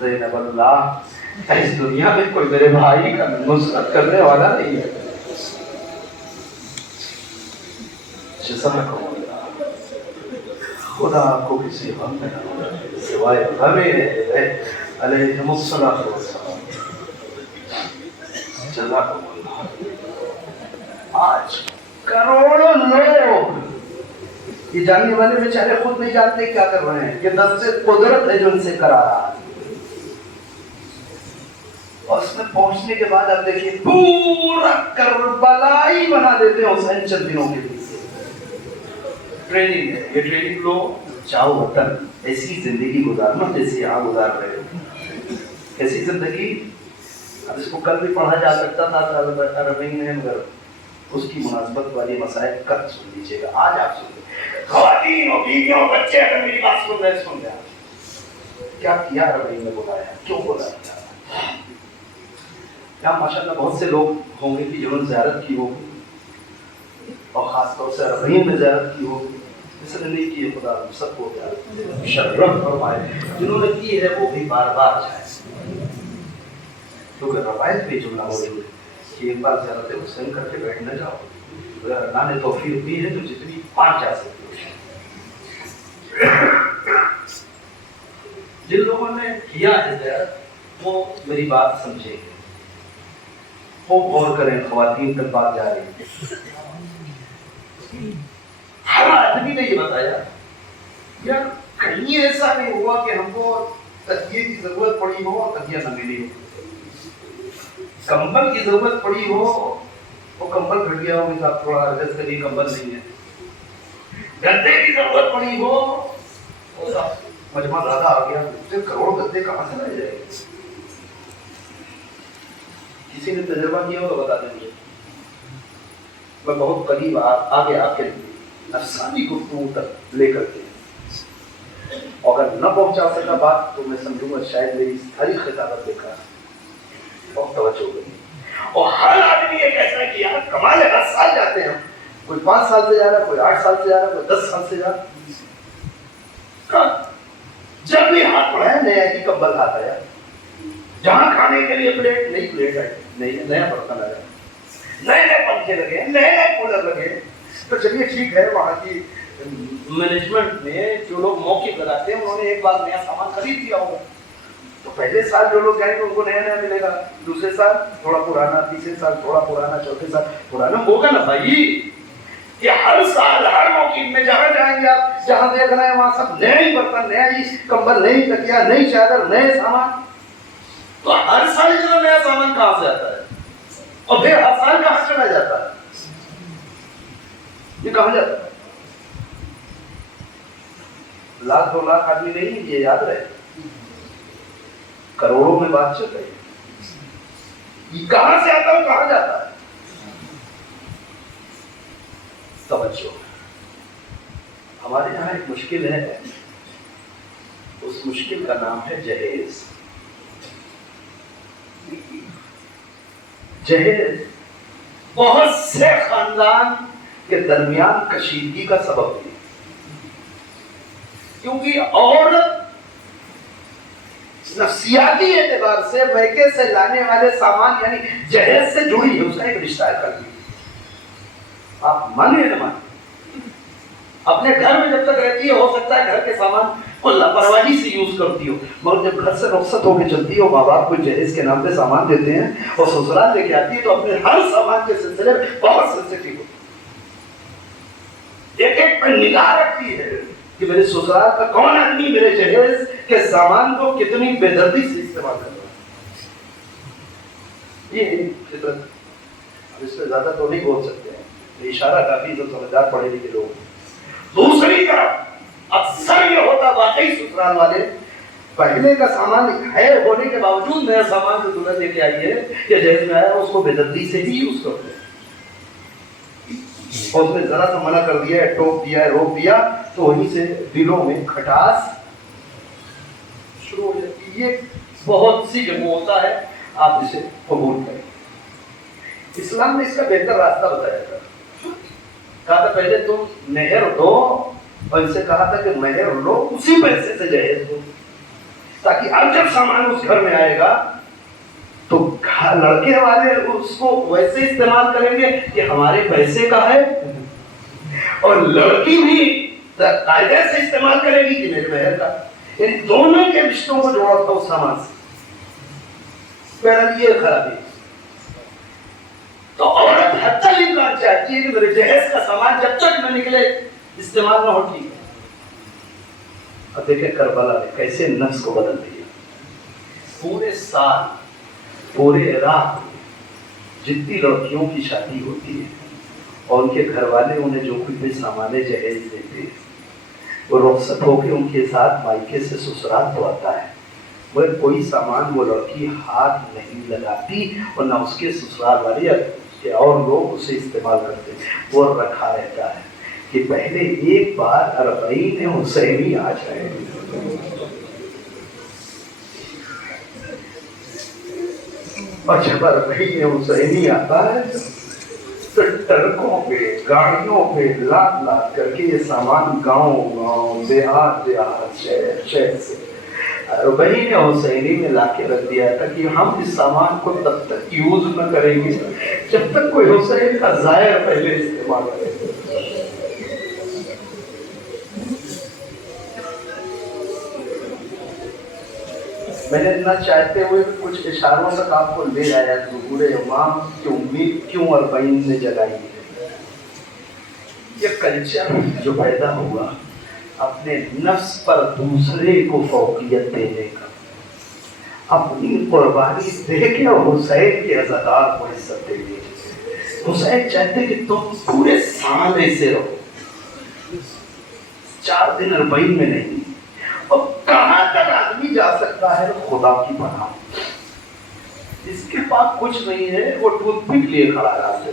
زینب اللہ اس دنیا میں کوئی میرے بھائی کا نصرت کرنے والا نہیں ہے. جزاکم اللہ. خدا آپ کو کسی غم میں نہ ڈالے سوائے غم علیہم الصلوۃ والسلام. جزاکم اللہ. آج کروڑوں لوگ یہ جاننے والے بیچارے خود نہیں جانتے کیا کر رہے ہیں. یہ نفس قدرت ہے جو ان سے کرا رہا ہے. اور اس میں پہنچنے کے بعد آپ دیکھیے پورا کربلا ہی بنا دیتے ہیں حسین چند دنوں کے لیے. ٹریننگ ہے یہ. ٹریننگ لو چاہو وطن ایسی زندگی گزارنا جیسے یہاں گزار رہے ہو. ایسی زندگی اب اس کو کل بھی پڑھا جا سکتا تھا عربی میں مگر اس کی مناسبت والی مسائل کل سن لیجیے گا. آج آپ سن لیجیے. خواتین اور بیویوں بچے اگر میری بات سن رہے سن گیا کیا کیا عربی میں بلایا کیوں بلایا. یہاں ماشاءاللہ بہت سے لوگ ہوں گے کہ جنہوں نے زیارت کی ہوگی اور خاص طور سے عربی میں زیارت کی ہوگی. اس نے نہیں کی خدا سب کو شرف فرمائے. جنہوں نے کی ہے وہ بھی بار بار جائے کیونکہ روایت پہ جملہ موجود ہے کہ ایک بار زیارت حسین کر کے بیٹھ نہ جاؤ. اللہ نے توفیق دی ہے تو جتنی 5 جا سکتے ہو. جن لوگوں نے کیا ہے زیارت وہ میری بات سمجھے گے. خوب غور کریں. خواتین تک بات جا رہی ہے. ہر آدمی نے یہ بتایا یار کہیں ایسا نہیں ہوا کہ ہم کو تکیے کی ضرورت پڑی ہو اور تکیہ نہ ملی ہو. کمبل کی ضرورت پڑی ہو وہ کمبل گھٹ گیا ہو صاحب تھوڑا ایڈجسٹ کریے کمبل نہیں ہے. گدے کی ضرورت پڑی ہو مجمع زیادہ آ گیا پھر کروڑ گدے کہاں سے رہ جائے. کسی نے تجربہ کیا ہو تو بتا دیں مجھے. میں بہت قریب آگے آ کے نفسانی گفتگو تک لے کر کے اگر نہ پہنچا سکا بات تو میں سمجھوں گا شاید میری ساری خطابت دیکھا بہت توجہ ہوگی. اور ہر آدمی یہ کہتا ہے کہ یار کمال ہے 10 سال جاتے ہیں. کوئی 5 سال سے جا رہا ہے کوئی 8 سال سے جا رہا ہے کوئی 10 سال سے جا رہا ہے. جب بھی ہاتھ پڑھایا نیا ہی کمبل ہاتھ آیا. جہاں کھانے کے لیے پلیٹ نئی پلیٹ آئی نیا برتن آیا نئے نئے پنکھے لگے نئے نئے کولر لگے. تو چلیے ٹھیک ہے وہاں کی مینجمنٹ میں جو لوگ موقع لگاتے ہیں انہوں نے ایک بار نیا سامان خرید دیا ہوگا. تو پہلے سال جو لوگ جائیں گے ان کو نیا نیا ملے گا. دوسرے سال تھوڑا پرانا. تیسرے سال تھوڑا پرانا. چوتھے سال پرانا ہوگا نا بھائی. کہ ہر سال ہر موقع میں جہاں جائیں گے آپ جہاں دیکھ رہے ہیں وہاں سب نئے ہی برتن نیا ہی کمبل نئی تکیا نئی چادر نئے سامان. تو ہر سال اتنا نیا سامان کہاں سے آتا ہے اور پھر ہر سال کہاں چلا جاتا ہے. یہ کہاں جاتا ہے. 1 لاکھ 2 لاکھ آدمی نہیں یہ یاد رہے کروڑوں میں بات چل رہی ہے. یہ کہاں سے آتا ہے کہاں جاتا ہے. توجہ. ہمارے یہاں ایک مشکل ہے. اس مشکل کا نام ہے جہیز. جہیز بہت سے خاندان کے درمیان کشیدگی کا سبب ہے. کیونکہ عورت نفسیاتی اعتبار سے میکے سے لانے والے سامان یعنی جہیز سے جڑی ہے. اس کا ایک رشتہ ہے کر دیا. آپ مانے نہ مانے اپنے گھر میں جب تک رہتی ہے ہو سکتا ہے گھر کے سامان کو لاپرواہی سے یوز کرتی ہو مگر جب گھر سے رخصت ہو کے چلتی ہو ماں باپ کو جہیز کے نام پہ سامان دیتے ہیں اور سسرال لے کے آتی ہے تو اپنے ہر سامان کے سلسلے میں بہت سینسیٹیو ہوتی ہے. ایک ایک پر نگاہ رکھتی ہے کہ میرے سسرال کا کون آدمی میرے جہیز کے سامان کو کتنی بے دردی سے استعمال کر رہا ہے. یہ فطرت. اب اس سے زیادہ تو نہیں بول سکتے ہیں. اشارہ کافی تو سمجھدار پڑھے لکھے لوگ. دوسری طرف اکثر یہ ہوتا واقعی سسرال والے پہلے کا سامان ہے ہونے کے باوجود نیا سامان جو دلہن لے کے آئی ہے یا جہیز میں آیا اس کو بے دردی سے ہی یوز کرتے ہیں. اور اس نے ذرا سا منع کر دیا ہے ٹوک دیا ہے روک دیا تو وہیں سے دلوں میں کھٹاس شروع ہو جاتی ہے. یہ بہت سی جگہ ہوتا ہے. آپ اسے قبول کریں. اسلام نے اس کا بہتر راستہ بتایا تھا. کہا تھا پہلے تم مہر دو اور ان سے کہا تھا کہ مہر لو اسی پیسے سے جہیز دو. تاکہ اب جب سامان اس گھر میں آئے گا تو لڑکے والے اس کو ویسے استعمال کریں گے کہ ہمارے پیسے کا ہے، اور لڑکی بھی قاعدے سے استعمال کرے گی کہ میرے بہن کا. یعنی دونوں کے رشتوں کو جوڑا تھا اس سامان سے. بہرحال یہ خرابی. تو عورت حتی الامکان چاہتی ہے کہ میرے جہیز کا سامان جب تک نہ نکلے استعمال نہ ہو. ٹھیک ہے. اب دیکھیں کربلا نے کیسے نفس کو بدل دیا. پورے سال پورے رات جتنی لڑکیوں کی شادی ہوتی ہے اور ان کے گھر والے انہیں جو کچھ بھی سامان جہیز دیتے ہیں وہ رخصت ہو کے ان کے ساتھ مائکے سے سسرال تو آتا ہے، مگر کوئی سامان وہ لڑکی ہاتھ نہیں لگاتی اور نہ اس کے سسرال والے یا اس کے اور لوگ اسے استعمال کرتے ہیں. وہ رکھا رہتا ہے کہ پہلے ایک بار اربعین حسینی آ جائے. اور جب اربعین حسینی آتا ہے تو ٹرکوں پہ گاڑیوں پہ لاد لاد کر کے یہ سامان گاؤں گاؤں دیہات دیہات شہر شہر سے اربعین حسینی میں لا کے رکھ دیا تھا کہ ہم اس سامان کو تب تک یوز نہ کریں گے جب تک کوئی حسین کا ظاہر پہلے استعمال کرے. میں نے نہ چاہتے ہوئے کچھ اشاروں تک آپ کو لے آیا ظہور امام کی امید کیوں اربعین نے جگائی ہے. یہ کلچر جو پیدا ہوا اپنے نفس پر دوسرے کو فوقیت دینے کا، اپنی قربانی دے کے حسین کے عزادار کو عزت دینے. حسین چاہتے کہ تم پورے سال ایسے رہو، 4 دن اربعین میں نہیں. اور کہاں تک آدمی جا سکتا ہے خدا کی پناہ. جس کے پاس کچھ نہیں ہے وہ ٹوتھ پک لیے کھڑا رہتے،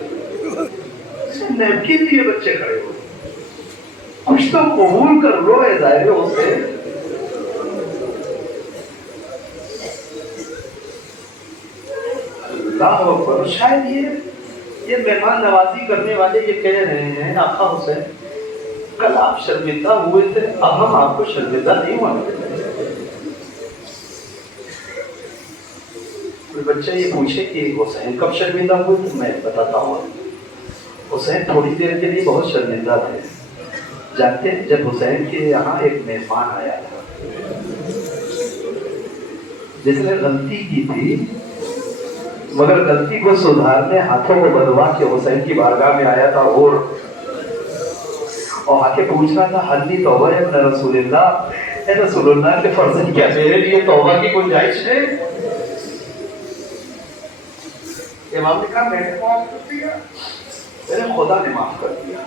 نیپکن لیے بچے کھڑے ہوئے. کچھ تو قبول کر لو اے ظاہر اسے. اللہ اکبر. شاید یہ مہمان نوازی کرنے والے یہ کہہ رہے ہیں آقا حسین کل آپ شرمندہ ہوئے تھے، اب ہم آپ کو شرمندہ نہیں مانتے. کوئی بچہ یہ پوچھے کہ حسین کب شرمندہ ہوئے تو میں بتاتا ہوں. حسین تھوڑی دیر کے لیے بہت شرمندہ تھے. جانتے ہیں جب حسین کے یہاں ایک مہمان آیا تھا جس نے غلطی کی تھی، مگر غلطی کو سدھارنے ہاتھوں کو بدوا کے حسین کی بارگاہ میں آیا تھا اور آ کے پوچھنا تھا حلی توبہ ابن رسول اللہ، اے رسول اللہ کے فرزند کیا میرے لیے توبہ کی گنجائش ہے؟ امام نے کہا میں نے معاف کر دیا، میرے خدا نے معاف کر دیا.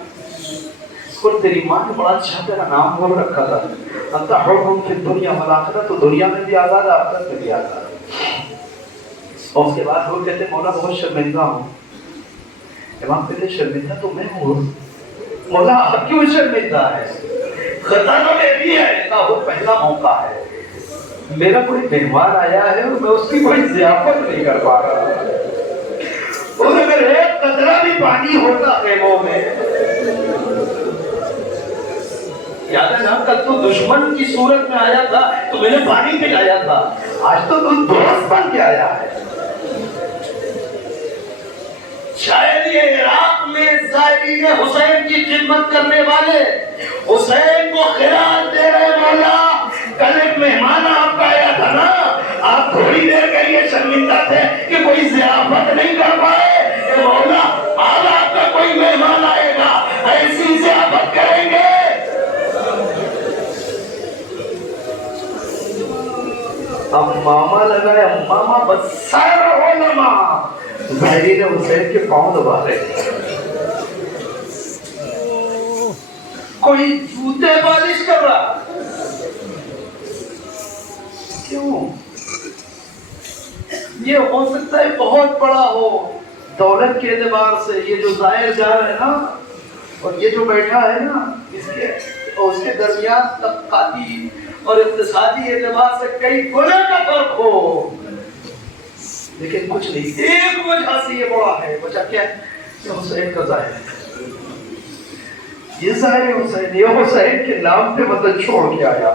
اور تیری ماں نے بڑا اچھا تیرا نام بول رکھا تھا، انت حر فی الدنیا والآخرہ، تو دنیا میں بھی آزاد آخرت میں بھی آزاد. اور اس کے بعد وہ کہتے مولا بہت شرمندہ ہوں. امام کہتے شرمندہ تو میں ہوں. مولا آپ کیوں شرمندہ ہے؟ خطا تو میری ہے. وہ پہلا موقع ہے، میرا کوئی مہمان آیا ہے اور میں اس کی کوئی ضیافت نہیں کر پا رہا. اور اگر ایک قطرہ بھی پانی ہوتا خیموں میں، یاد ہے نا کل تو دشمن کی صورت میں آیا تھا تو میں نے پانی پلایا تھا، آج تو دوست بن کے آیا ہے. شاید یہ عراق میں زائرین حسین کی خدمت کرنے والے حسین کو خیال دے رہے مولا کل ایک مہمان آپ کا آیا تھا نا، آپ تھوڑی دیر کے لیے شرمندہ تھے کہ کوئی ضیافت نہیں کر پائے. اے مولا آج آپ کا کوئی مہمان آئے گا ایسی ضیافت کریں گے. اب ماما لگا ہے ماما بسار علماء زائرین حسین کے پاؤں دبا رہے. کوئی جوتے پالش کر رہا. کیوں؟ یہ ہو سکتا ہے بہت بڑا ہو دولت کے اعتبار سے. یہ جو ظاہر جا رہا ہے نا اور یہ جو بیٹھا ہے نا، اس کے درمیان طبقاتی اور اقتصادی اعتبار سے کئی گنا کا فرق ہو، لیکن کچھ نہیں. ایک وجہ سے یہ بڑا ہے. وجہ کیا ہے؟ یہ حسین کا ظاہر ہے. یہ ظاہر حسین، یہ حسین کے نام پہ وطن چھوڑ کے آیا.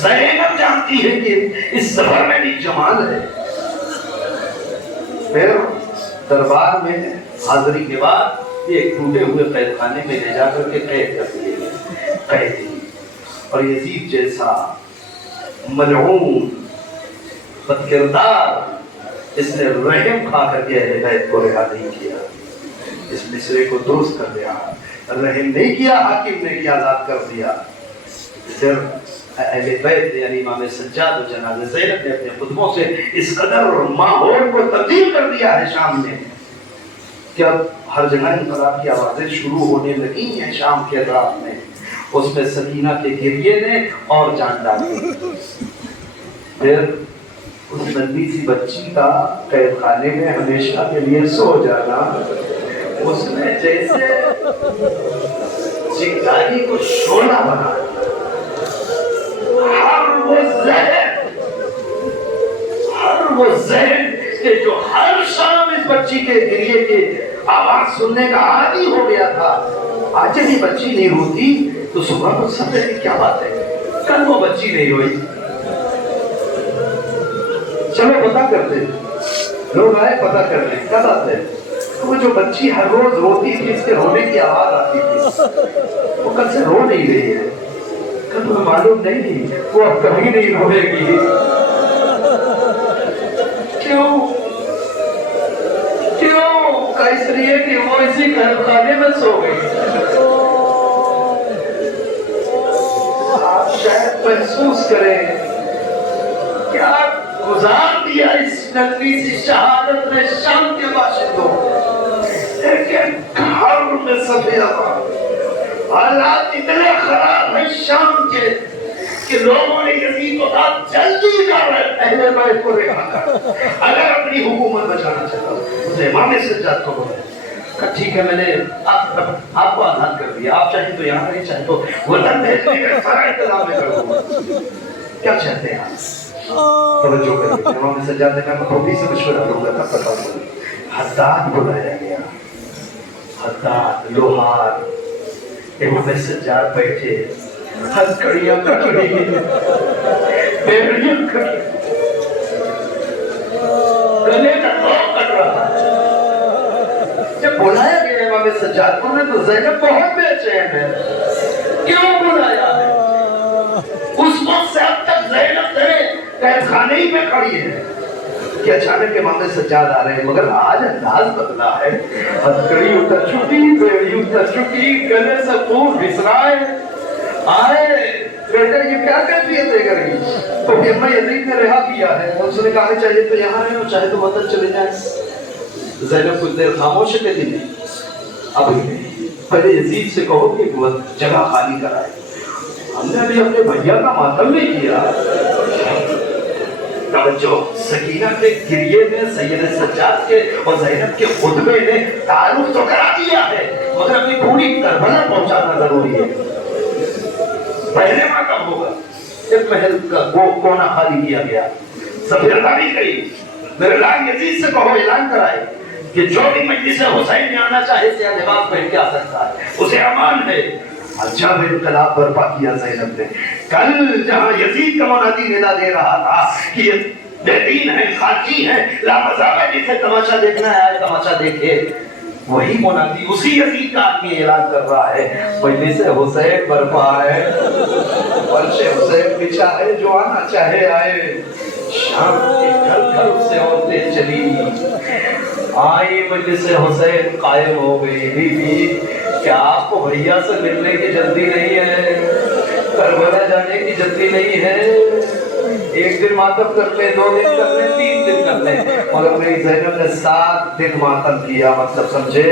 زینب جانتی ہے کہ اس سفر میں بھی جمال ہے. پھر دربار میں حاضری کے بعد یہ ایک ٹوٹے ہوئے قید خانے میں لے جا کر کے قید کر دیے گئے قیدی. اور یزید جیسا ملعون بد کردار اس نے رحم کھا کر کے اہل بیت کو رہا نہیں کیا. اس مصرے کو درست کر دیا, رحم نہیں کیا, حاکم نے کیا آزاد کر دیا. پھر اہل بیت یعنی امام سجاد و جناب زینب نے اپنے خطبوں سے اس قدر ماحول کو تبدیل کر دیا ہے شام میں کہ اب ہر جگہ انقلاب کی آوازیں شروع ہونے لگی ہیں. شام کے رات میں اس میں سکینہ کے گریے نے اور جان ڈالی. پھر اس ننھی سی بچی کا قید خانے میں ہمیشہ کے لیے سو جانا, اس نے جیسے چنگاری کو شعلہ بنا دیا. ہر وہ ذہن کہ جو ہر شام اس بچی کے گریے کے آواز سننے کا عادی ہو گیا تھا, آج جب یہ بچی نہیں روتی تو صبح کو سمجھے کیا بات ہے, کل وہ بچی نہیں روئی. چلو پتا کرتے, لوگ آئے پتا کر لیں کب آتے. وہ جو بچی ہر روز روتی تھی, اس کے رونے کی آواز آتی تھی, وہ کل سے رو نہیں رہی ہے. کل تمہیں معلوم نہیں وہ اب کبھی نہیں روے گی. کیوں اس لیے کہ وہ اسی قید خانے میں سو گئی. آپ شاید محسوس کریں کیا گزار دیا اس ننھی سی شہادت نے شام کے باشندوں. لیکن گھر میں حالات اتنے خراب ہیں شام کے کہ لوگوں نے یزید کو کہا جلدی کر اہل بیت کو رہا کر. اگر اپنی حکومت بچانا چاہتا اسے امام سجاد کو بولا کہ ٹھیک ہے میں نے آپ کو آزاد کر دیا, آپ چاہیں تو یہاں نہیں, چاہیں تو وطن بھیجنے کا سارا انتظام میں کر دوں گا. کیا چاہتے ہیں آپ؟ توجہ کریں. امام سجاد نے کہا میں خوبی سے مشورہ لوں گا تب پتا ہوگا. حداد بلایا گیا. حداد لوہار امام سجاد بیٹھے, ہتھکڑیاں کٹ رہی ہیں, بیڑیاں کٹ رہی, گلے کا تھوک کٹ رہا. جب بلایا گیا امام سجاد کو تو زینب بہت بے چین ہے. کیوں بلایا ہے؟ اس وقت سے اب تک زینب تیرے قید خانے ہی میں کھڑی ہے کہ اچانک امام سجاد آ رہے ہیں, مگر آج انداز بدلا ہے. ہتھکڑی اتر چکی, بیڑی اتر چکی, گلے سے خون بسرائے. آئے بیٹا یہ کیا کیفیت ہے گی؟ تو امام یزید نے رہا کیا ہے. اس نے کہا چاہیے تو یہاں رہے اور چاہے تو وطن چلے جائیں. زینب کچھ دیر خاموش ہے کہ نہیں, اب پہلے یزید سے کہو کہ وہ جگہ خالی کرائے. ہم نے ابھی اپنے بھیا کا ماتم نہیں کیا. توجہ, سکینہ کے گریے میں سید سجاد کے اور زینب کے خطبے نے تعارف تو کرا دیا ہے, مگر اپنی پوری کربلا پہنچانا ضروری ہے. پہلے ماتم ہوگا, ایک محل کا کونا خالی کیا گیا, سفیرداری گئی. میرے لال یزید سے کہو اعلان کرائے کہ جو بھی مجلس حسین میں آنا چاہے سیاہ لباس پہن کے آ سکتا ہے, اسے امان ہے. اچھا میں انقلاب برپا کیا زینب نے. کل جہاں یزید کا منادی ندا دے رہا تھا کہ یہ بے دین ہے, خاکی ہے, لامذہب ہے, جسے تماشا دیکھنا ہے آئے تماشا دیکھے, وہی منادی اسی یزید کا آدمی اعلان کر رہا ہے مجلس حسین برپا ہے, فرش حسین بچھا ہے, جو آنا چاہے آئے. شام کے گھر گھر سے عورتیں چلی آئی, مجلس حسین قائم ہو گئی. بی بی کیا آپ کو بھیا سے ملنے کی جلدی نہیں ہے, کربلا جانے کی جلدی نہیں ہے؟ ایک دن ماتم کر لیں, 2 دن کر لیں, 3 دن کر لیں. مگر میری زینب نے 7 دن ماتم کیا, مطلب سمجھے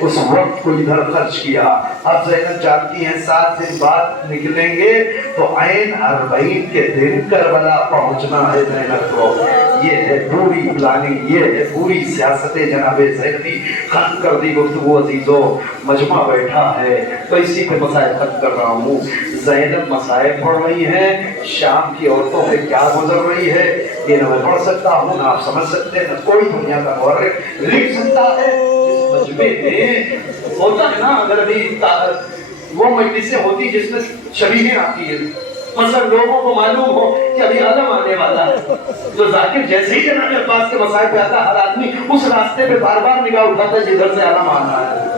اس وقت کو ادھر خرچ کیا. اب زینب جانتی ہیں 7 دن بعد نکلیں گے تو عین 40 کے دن کربلا پہنچنا ہے زینب کو. یہ ہے پوری پلاننگ, یہ ہے پوری سیاست جناب زینبی. ختم کر دی گفتگو عزیزو, مجمع بیٹھا ہے تو اسی پہ مسائل ختم کر رہا ہوں. زینب مسائل پڑھ رہی ہیں, شام کی عورتوں پہ کیا گزر رہی ہے یہ نہ میں پڑھ سکتا ہوں, نہ آپ سمجھ سکتے ہیں, نہ کوئی دنیا کا مورخ لکھ سکتا ہے. جس مجمع میں ہوتا ہے نا, اگر ابھی وہ مجلسیں ہوتی جس میں شبیہیں آتی ہیں, مثلا لوگوں کو معلوم ہو کہ ابھی عالم آنے والا ہے، تو ذاکر جیسے ہی جناب عباس کے مسائل پہ آتا ہر آدمی اس راستے پہ بار بار نگاہ اٹھاتا ہے جدھر سے عالم آنا ہے۔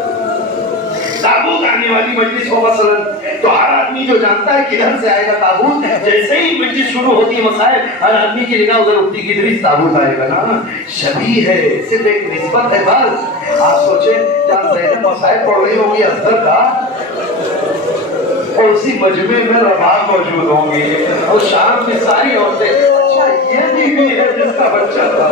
تابوت آنے والی مجلس ہو مثلا تو ہر آدمی جو جانتا ہے کدھر سے آئے گا تابوت، جیسے ہی مجلس شروع ہوتی ہے مسائل ہر آدمی کی نگاہ ادھر اٹھتی کہ ادھر تابوت آئے گا نا، شبیہ ہے، صرف ایک نسبت ہے بس۔ آپ سوچیں جہاں زینب مسائل پڑھ رہی ہوگی اصغر کا، اور اسی مجمع میں رباب موجود ہوں گی اور شام کی ساری عورتیں، اچھا یہ بھی ہے جس کا بچہ تھا۔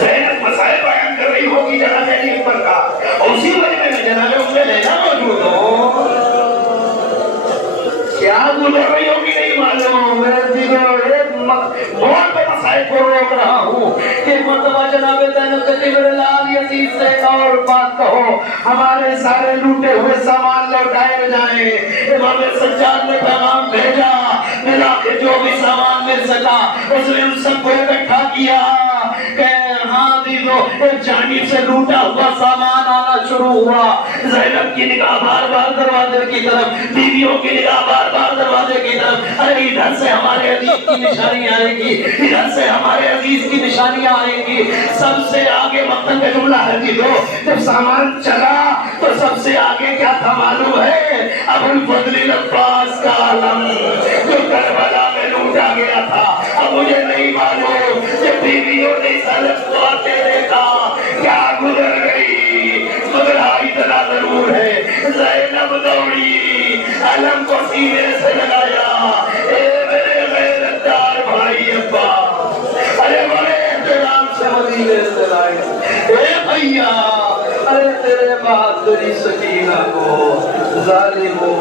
زینب مسائل بیان کر رہی ہوگی جناب علی اکبر کا، اور اسی مجمع میں جناب ام لیلا موجود ہو، کیا گزر رہی ہوگی نہیں معلوم، میرے دلوں ایک موڑ پہ مسائل کو روک رہا ہوں کہ مرتبہ جناب زینب قبر لال یزید سے ایک اور بات کہو، ہمارے سارے لوٹے ہوئے سامان لوٹائے جائیں۔ امام سجاد نے پیغام بھیجا، ملا کے جو بھی سامان مل سکا اس نے ان سب کو اکٹھا کیا کہ ہاں دیدو ایک جانب سے لوٹا ہوا سامان آنا شروع ہوا۔ زینب کی نگاہ بار بار دروازے کی طرف، بیویوں کی نگاہ بار بار دروازے کی طرف، ارے ادھر سے ہمارے عزیز کی نشانی آئے گی، ادھر سے ہمارے عزیز کی نشانیاں آئیں گی۔ سب سے آگے مقتل کا جملہ ہے دیدو، جب سامان چلا تو سب سے آگے کیا تھا معلوم ہے؟ ابو الفضل العباس کا علم جو کربلا میں لوٹا گیا تھا۔ اب مجھے نہیں معلوم کہ بیویوں نے سلف کو آتے دیکھا کیا گزر گئی، مگر اتنا ضرور ہے زینب دوڑی، علم کو سینے سے لگایا، اے میرے غیرت دار بھائی ابا، ارے بڑے احترام سے مدینے سے لائے، اے بھیا ارے تیرے بہادری سکینہ کو ظالموں